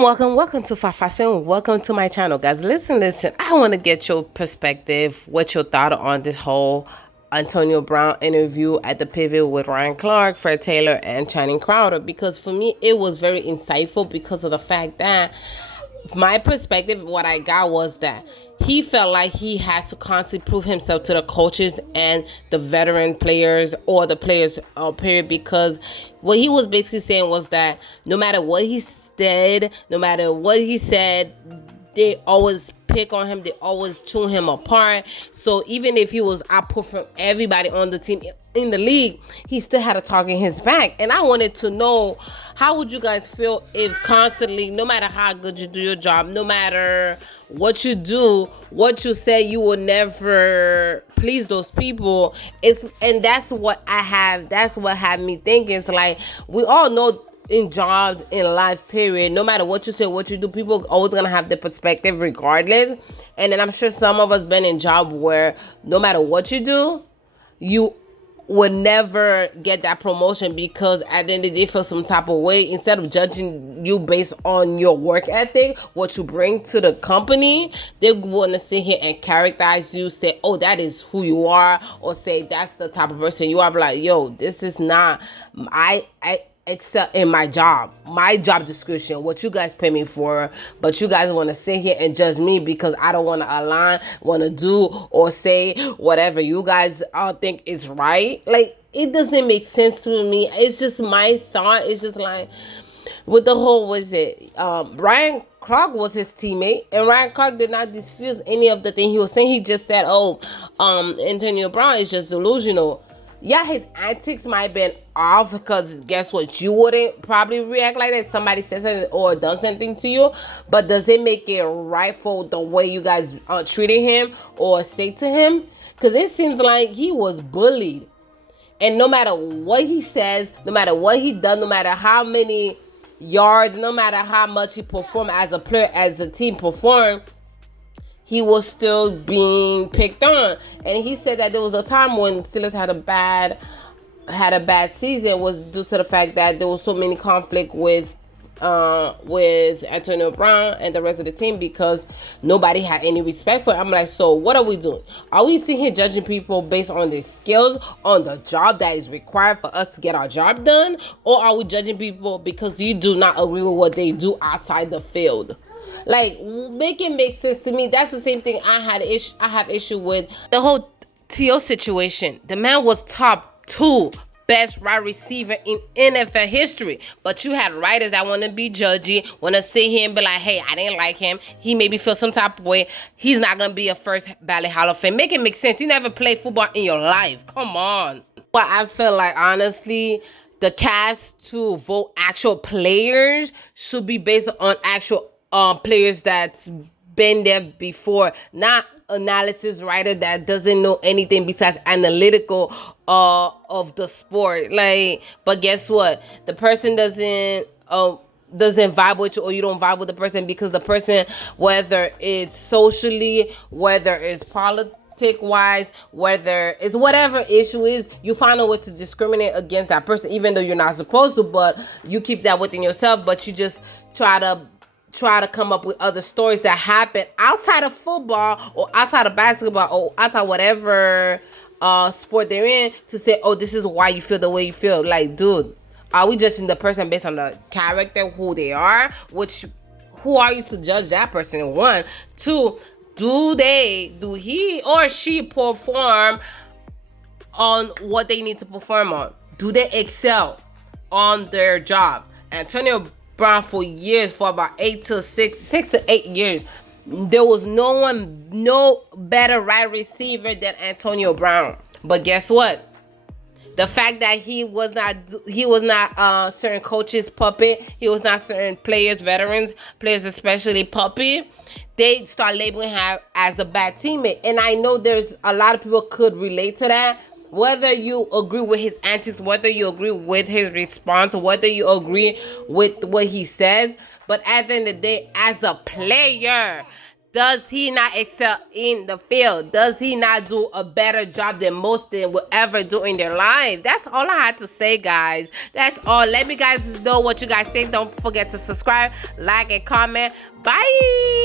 Welcome to Fafa Spin. Welcome to my channel, guys. Listen. I want to get your perspective, what your thought on this whole Antonio Brown interview at the pivot with Ryan Clark, Fred Taylor, and Channing Crowder. Because for me, it was very insightful because of the fact that my perspective, what I got was that he felt like he has to constantly prove himself to the coaches and the veteran players or the players period, because what he was basically saying was that no matter what he said, they always pick on him, they always chew him apart. So even if he was output from everybody on the team in the league, he still had a target in his back. And I wanted to know, how would you guys feel if constantly, no matter how good you do your job, no matter what you do, what you say, you will never please those people? And that's what had me thinking. It's like, we all know in jobs, in life, period, no matter what you say, what you do, people always gonna have their perspective regardless. And then I'm sure some of us been in job where no matter what you do, you would never get that promotion, because at the end of the day, feel some type of way. Instead of judging you based on your work ethic, what you bring to the company, they want to sit here and characterize you, say, oh, that is who you are, or say that's the type of person you are. But like, yo, this is not I except in my job description, what you guys pay me for. But you guys want to sit here and judge me because I don't want to align, want to do or say whatever you guys all think is right. Like, it doesn't make sense to me. It's just my thought. It's just like, with the whole, Ryan Clark was his teammate, and Ryan Clark did not dispute any of the thing he was saying. He just said, Antonio Brown is just delusional. Yeah, his antics might have been off, because guess what? You wouldn't probably react like that. Somebody says something or done something to you. But does it make it right for the way you guys treated him or say to him? Because it seems like he was bullied. And no matter what he says, no matter what he done, no matter how many yards, no matter how much he performed as a player, as a team performed, he was still being picked on. And he said that there was a time when Steelers had a bad season, was due to the fact that there was so many conflict with Antonio Brown and the rest of the team, because nobody had any respect for it. I'm like, so what are we doing? Are we sitting here judging people based on their skills, on the job that is required for us to get our job done? Or are we judging people because you do not agree with what they do outside the field? Like, make it make sense to me. That's the same thing I have issue with the whole T.O. situation. The man was top 2 best wide receiver in NFL history, but you had writers that want to be judgy, want to sit here and be like, hey, I didn't like him, he made me feel some type of way, he's not gonna be a first ballot Hall of Fame. Make it make sense. You never played football in your life. Come on. But I feel like, honestly, the cast to vote actual players should be based on actual players that's been there before, not analysis writer that doesn't know anything besides analytical of the sport. Like, but guess what? The person doesn't vibe with you, or you don't vibe with the person because the person, whether it's socially, whether it's wise, whether it's whatever issue is, you find a way to discriminate against that person, even though you're not supposed to, but you keep that within yourself. But you just try to come up with other stories that happen outside of football or outside of basketball or outside whatever sport they're in, to say, oh, this is why you feel the way you feel. Like, dude, are we judging the person based on the character, who they are? Who are you to judge that person? 1, 2, do he or she perform on what they need to perform on? Do they excel on their job? Antonio Brown, for years, for about 6 to 8 years, there was no better wide receiver than Antonio Brown. But guess what? The fact that he was not certain coaches' puppet, he was not certain veterans players especially puppet, they start labeling him as a bad teammate. And I know there's a lot of people could relate to that. Whether you agree with his antics, whether you agree with his response, whether you agree with what he says, but at the end of the day, as a player, Does he not excel in the field? Does he not do a better job than most of them will ever do in their life? That's all I had to say, guys. That's all. Let me guys know what you guys think. Don't forget to subscribe, like, and comment. Bye.